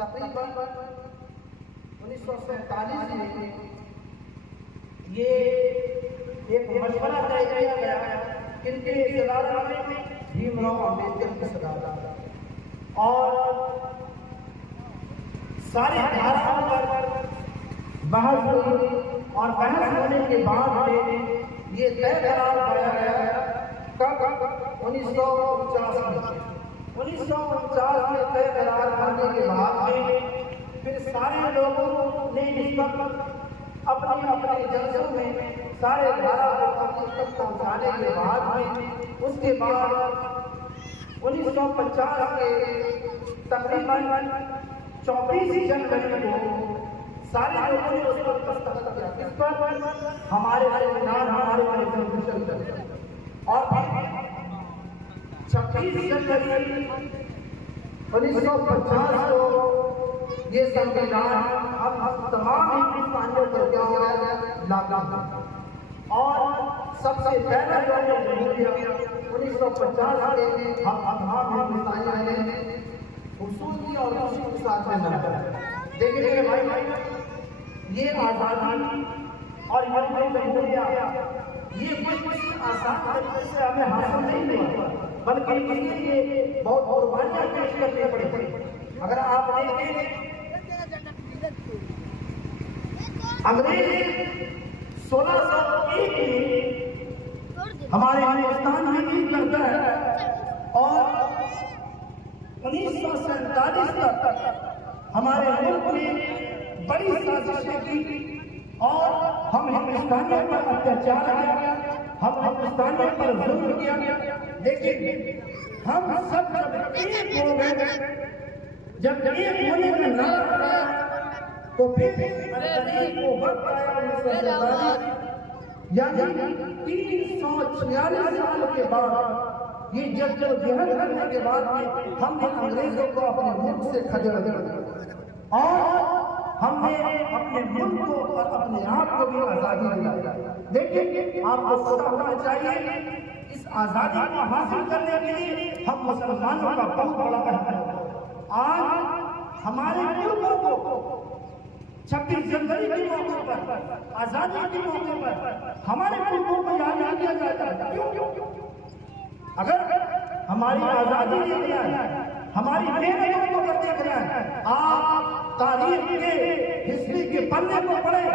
تقریباً 1947 میں یہ ایک مشورہ طے کیا گیا کن کے صدارت میں؟ بھیم راؤ امبیڈکر کی صدارت، اور ساری دھاراؤں پر بحث ہوئی، اور بحث ہونے کے بعد یہ طے قرار پایا گیا کب 1949 میں طے قرار پانے کے بعد پھر سارے لوگوں نے اس وقت اپنے اپنے جلسوں میں سارے دھارا کو تک پہنچانے کے بعد اس کے بعد 1950 کے تقریباً 24 جنوری کو سارے لوگوں نے اس پر دستخط کیا، اس پر ہمارے سمودار ہمارے ریزولوشن پر، اور 26 جنوری 1950 کو یہ سمودار ہم تمام ہندوستانیوں پر کیا ہو گیا لاگو، اور سب سے پہلا یوم جمہوریہ 1950 کے ہم تمام ہندوستانیوں نے خوبصورتی اور خوشی کے ساتھ منایا۔ دیکھیں میرے بھائی، یہ آزادی اور یوم جمہوریہ یہ کوئی آسان طریقے سے ہمیں حاصل نہیں ہوا، بلکہ اس کے لیے بہت قربانیاں پیش کرنی پڑی۔ اگر آپ دیکھیں انگریز 1601 میں ہمارے ہندوستان میں نہیں کرتا ہے، اور 1947 تک ہمارے ملک میں بڑی سازشیں کی، اور ہم ہندوستانیوں پر اتیاچار کیا، ہم ہندوستانیوں پر ظلم کیا، لیکن ہم سب جب ایک ہو گئے، جب ایک ہونے کا نعرہ لگایا تو پھر تحریک کو وقت آیا 1947، یعنی 346 سال کے بعد یہ جدوجہد کرنے کے بعد ہم نے انگریزوں کو اپنے ملک سے کھجڑ دیا، اور ہم نے اپنے ملک کو اور اپنے آپ کو بھی آزادی دلائی۔ لیکن آپ کو پتہ ہونا چاہیے اس آزادی کو حاصل کرنے کے لیے ہم مسلمانوں کا بہت بڑا اہم ہے۔ آج ہمارے ملکوں کو 26 جنوری کے موقع پر، آزادی کے موقع پر ہمارے ملکوں کو یاد نہیں کیا جاتا ہے۔ کیوں؟ اگر ہماری آزادی دیکھنا ہے، ہماری محنتوں کو اگر دیکھنا ہے، آپ تاریخ کے ہسٹری کے پنے کو پڑھیں،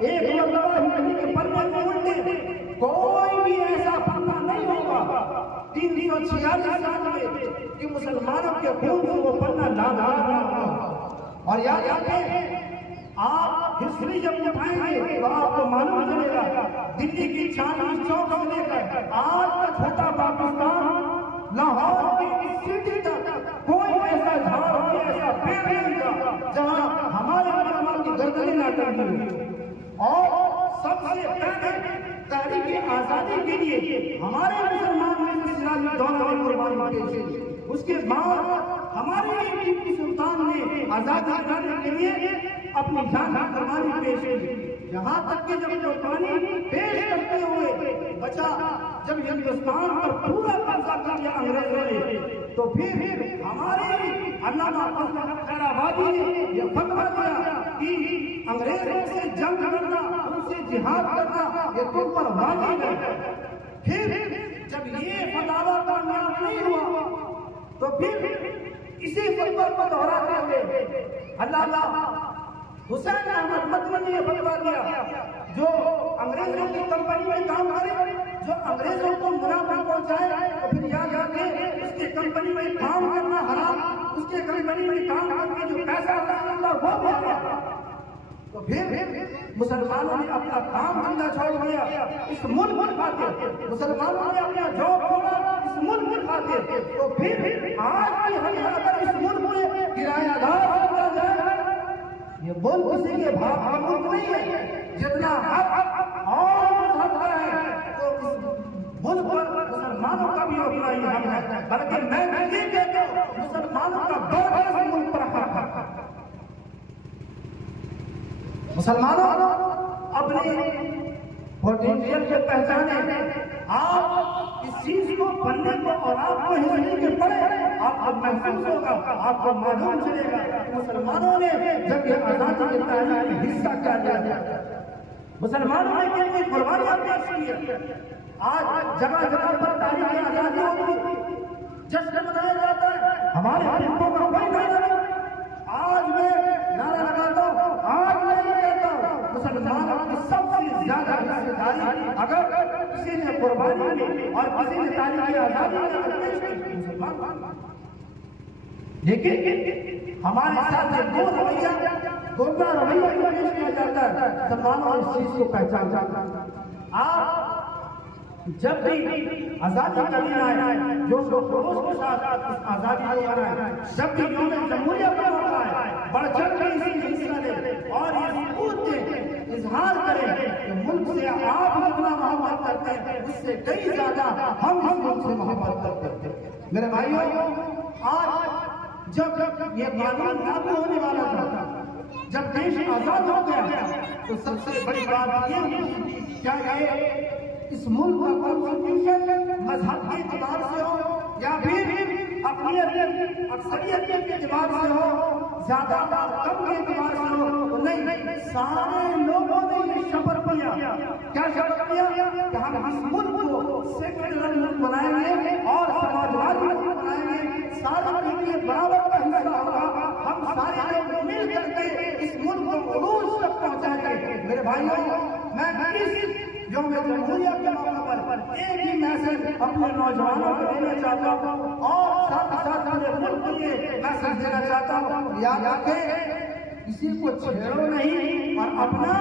ایک مرتبہ ہسٹری کے پنے کو الٹیں، کوئی بھی ایسا پنا نہیں ہوگا 346 سال میں کہ مسلمانوں کے خون سے وہ پنا نادار نہ ہوگا۔ اور یاد رکھیں، آپ ہسٹری جب اٹھائیں گے تو آپ کو معلوم چلے گا دلی کی 46 چوک سے لے کر آج کا چھوٹا پاکستان، لاہور کی سٹی تک کوئی ایسا جھاڑ کوئی ایسا پیڑ نہیں تھا جہاں ہمارے علماء کی گردنیں نہ ٹنگی ہوئی۔ اور سب سے پہلے تحریک آزادی کے لیے ہمارے مسلمان میں سراج الدولہ نے قربانی پیش کی، اس کے بعد ہمارے ٹیپو سلطان نے آزادی دلانے کے لیے اپنی جان قربانی پیش کی، یہاں تک کہ جب قربانی پیش کرتے ہوئے بچا، جب ہندوستان پر پورا قبضہ کر لیا انگریزوں نے، تو پھر ہمارے علامہ فضل الحق خیر آبادی نے یہ فتویٰ دیا کہ انگریزوں سے جنگ کرنا، ان سے جہاد کرنا یہ تم پر واجب ہے۔ پھر جب یہ فتویٰ کامیاب نہیں ہوا تو پھر اسی فتویٰ کو دہراتے ہوئے علامہ حسین احمد مدنی نے یہ فتویٰ دیا، جو انگریزوں کی کمپنی میں کام کرے، جو انگریزوں کو منافع پہنچائے، تو پھر یاد رکھیں اس کے کمپنی میں کام کرنا حرام، اس کے کمپنی میں کام کر کے جو پیسہ کمانا وہ حرام۔ تو پھر مسلمانوں نے اپنا کام دھندا چھوڑ دیا اس ملک میں خاطر، مسلمانوں نے اپنا جاب چھوڑا اس ملک میں خاطر، تو پھر آج بھی ہمیں اگر اس ملک میں کرایہ دار بنا جائے، یہ ملک کسی کے بھاگ کا ملک نہیں ہے، جتنا حق اور مذہب کا ہے تو اس ملک پر مسلمانوں کا بھی اتنا ہی حق ہے، بلکہ میں یہ کہتا ہوں مسلمانوں کا بڑا ملک پر حق ہے۔ مسلمانوں اپنے پوٹینشیل کو پہچانے، آپ اس چیز کو پڑھنے کو اور آپ کو ہسٹری کے پڑھے آپ کو محسوس ہوگا، آپ کو معلوم چلے گا کہ مسلمانوں نے جب یہ آزادی کی تحریک میں حصہ کیا لیا، مسلمانوں نے کتنی قربانیاں پیش کی ہیں۔ آج جگہ جگہ پر تاریخی آزادی ہوگی، جشن منایا جاتا ہے، ہمارے حکومتوں کا کوئی نعرہ نہیں۔ آج میں نعرہ لگاتا ہوں، آج میں یہ کہتا ہوں، مسلمانوں کی سب سے زیادہ حصہ داری اگر کسی نے قربانی میں اور کسی نے تاریخی آزادی میں مسلمان، لیکن ہمارے ساتھ یہ دو رویہ پیش کیا جاتا ہے، مسلمانوں اس چیز کو پہچان جاتا ہے۔ آپ جب بھی آزادی کا دن آئے، جوش و خروش کے ساتھ اس آزادی کو منائیں، جب بھی یوم جمہوریہ کا موقع ہے، بڑھ چڑھ کر اسی میں حصہ لیں اور یہ ثبوت دیں، اظہار کریں کہ ملک سے آپ جتنا محبت کرتے ہیں اس سے کئی زیادہ ہم اس ملک سے محبت کرتے ہیں۔ میرے بھائیوں، آج جب یہ قانون لاگو ہونے والا تھا، جب دیش آزاد ہو گیا، تو سب سے بڑی بات یہ ہوئی کیا یہ اس ملک کا کانسٹیٹیوشن مذہب کے اعتبار سے ہو یا پھر اقلیت اکثریت کے اعتبار سے ہو، زیادہ اور کم کے اعتبار سے ہو، نہیں، سارے لوگوں نے یہ شپث کیا۔ کیا شپث کیا کہ ہم اس ملک کو سیکولر ملک بنائیں گے اور سماجوادی ملک بنائیں گے، سارے ملک کے برابر کا حصہ ہوگا، ہم سارے لوگ مل کر کے اس ملک کو عروج تک پہنچائیں گے۔ میرے بھائیوں، میں اس یوم جمہوریہ کے موقع پر ایک ہی میسج اپنے نوجوانوں کو دینا چاہتا ہوں اور ساتھ ساتھ پورے ملک کو یہ میسج دینا چاہتا ہوں، یاد رکھیں، کسی کو چھیڑو نہیں اور اپنا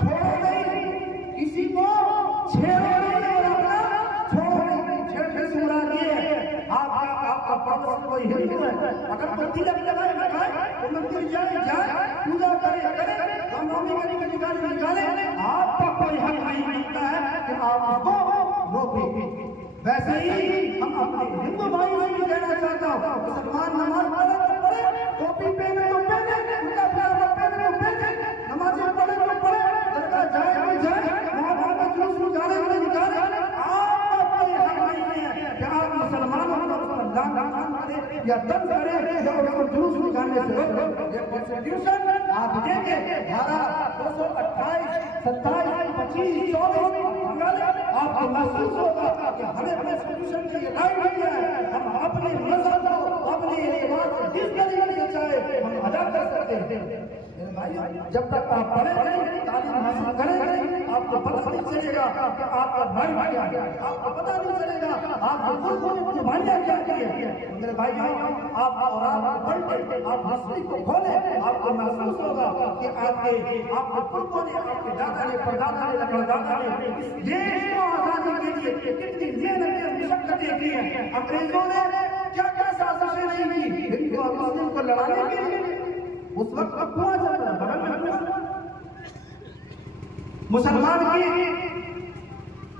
چھوڑو نہیں، کسی کو چھیڑو نہیں اور اپنا چھوڑو نہیں۔ چھیڑنے سے مراد یہ ہے آپ کا پڑوس کوئی ہندو ہے، اگر کوئی تلک لگائے تو مندر جائے پوجا کرے رام نومی کا نکالے، آپ کا کوئی حق نہیں ملتا ہے کہ آپ اس کو روکیں۔ ویسے ہی ہم اپنے ہندو بھائیوں سے بھی کہنا چاہتا ہوں، مسلمان نماز پڑھے، ٹوپی پہنے تو پہنے، کرتا پجامہ پہنے تو پہنے، نمازیں پڑھے تو پڑھے، درگاہ جائے تو جائے، وہاں پر جلوس نکالے تو نکالے، آپ کا کوئی حق نہیں ہے کہ آپ مسلمانوں کو لعن کریں یا دم کریں یا اس کو جلوس نکالنے سے روکیں۔ یہ کانسٹیٹیوشن آپ دیکھیں، دھارا 228، 27، 25، 24 آپ کو محسوس ہوگا کہ ہمیں کانسٹیٹیوشن کی یہ رائٹ ملی ہے، ہم اپنے مذہب کو اپنے اعتبار سے جس طریقے سے چاہے ہم ادا کر سکتے ہیں۔ جب تک آپ پڑھیں گے، تعلیم حاصل کریں گے، آپ کو پتہ نہیں چلے گا کہ آپ کا بھائی کیا ہے، آپ کو پتہ نہیں چلے گا آپ کو ملکوں نے قربانیاں کیا کی ہیں۔ میرے بھائی آپ اور آپ پڑھیں، آپ ہسٹری کو کھولیں، آپ کو محسوس ہوگا کہ آپ کے پرکوں نے، آپ کے دادا نے، پردادا نے، پردادا نے اس دیش کو آزادی کے لیے کتنی محنتیں مشقتیں کی ہیں۔ انگریزوں نے کیا کیا سازشیں نہیں کی ہندو اور مسلم کو لڑانے کے لیے۔ اس وقت کنواں چلتا تھا، بغل میں مسلمان کی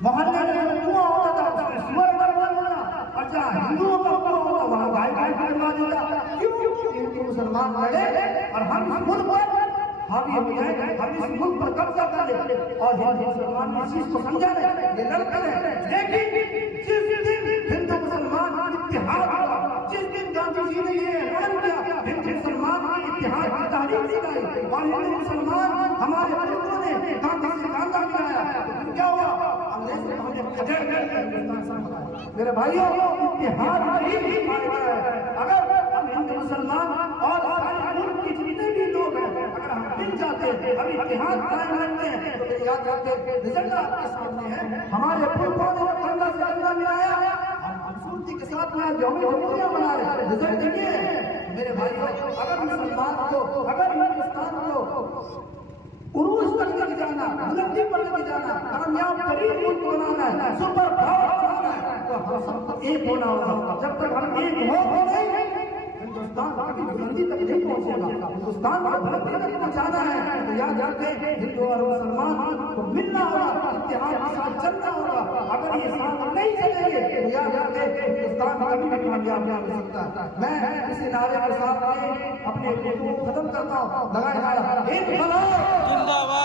محلے میں کنواں ہوتا تھا، اس میں سور ڈالنا ہوتا، اور جہاں ہندوؤں کا کنواں ہوتا وہاں گائے ڈالوا دیتا۔ کیوں؟ مسلمان لڑے اور ہم اس ملک پر حاوی ہو جائے، ہم اس ملک پر قبضہ کر لیں اور ہندو مسلمان اس چیز کو سمجھا رہے، یہ لڑتے ہیں۔ لیکن جس دن ہندو مسلمان اتحاد ہوا، جس دن گاندھی جی نے یہ اعلان کیا ہندو مسلمان کی اتحاد کی تحریک چلائی اور ہندو مسلمان ہمارے ملکوں نے گاندھی سے کاندھا ملایا، تو کیا ہوا؟ انگریز نے ہمیں کھجڑ کر ہندوستان سنبھالا۔ میرے بھائیوں، اتحاد ہی فائدہ ہے۔ اگر ہم ہندو مسلمان اور سارے ملک کے جتنے بھی لوگ ہیں اگر ہم مل جاتے ہیں، ہم اتحاد قائم رکھتے ہیں، تو یاد رکھتے رزلٹ آپ کے سامنے ہے۔ ہمارے ملکوں نے کندھا سے کندھا ملایا، ہم خوبصورتی کے ساتھ میں یوم جمہوریہ منا رہے ہیں، رزلٹ دیکھیے میرے بھائیوں۔ اگر مسلمان کو، اگر ہندوستان کو عروج پر لے کے جانا، بلندی پر لے کے جانا، کامیاب ترین ملک بنانا ہے، سپر پاور بنانا ہے، تو ہم سب کو ایک ہونا ہوگا۔ جب تک ہم ایک ہو نہیں، ہندوستان کبھی بلندی تک نہیں پہنچے گا۔ ہندوستان کو بلندی تک پہنچانا ہے تو یاد رکھیں، ہندو اور مسلمان کو ملنا ہوگا، اتحاد کے ساتھ چلنا ہوگا۔ اگر یہ ساتھ نہیں چلیں گے تو یاد رکھیں ہندوستان کبھی بھی کامیاب نہیں ہو سکتا۔ میں اسی نعرے کے ساتھ اپنے کو ختم کرتا ہوں، لگائے نعرہ انقلاب زندہ باد۔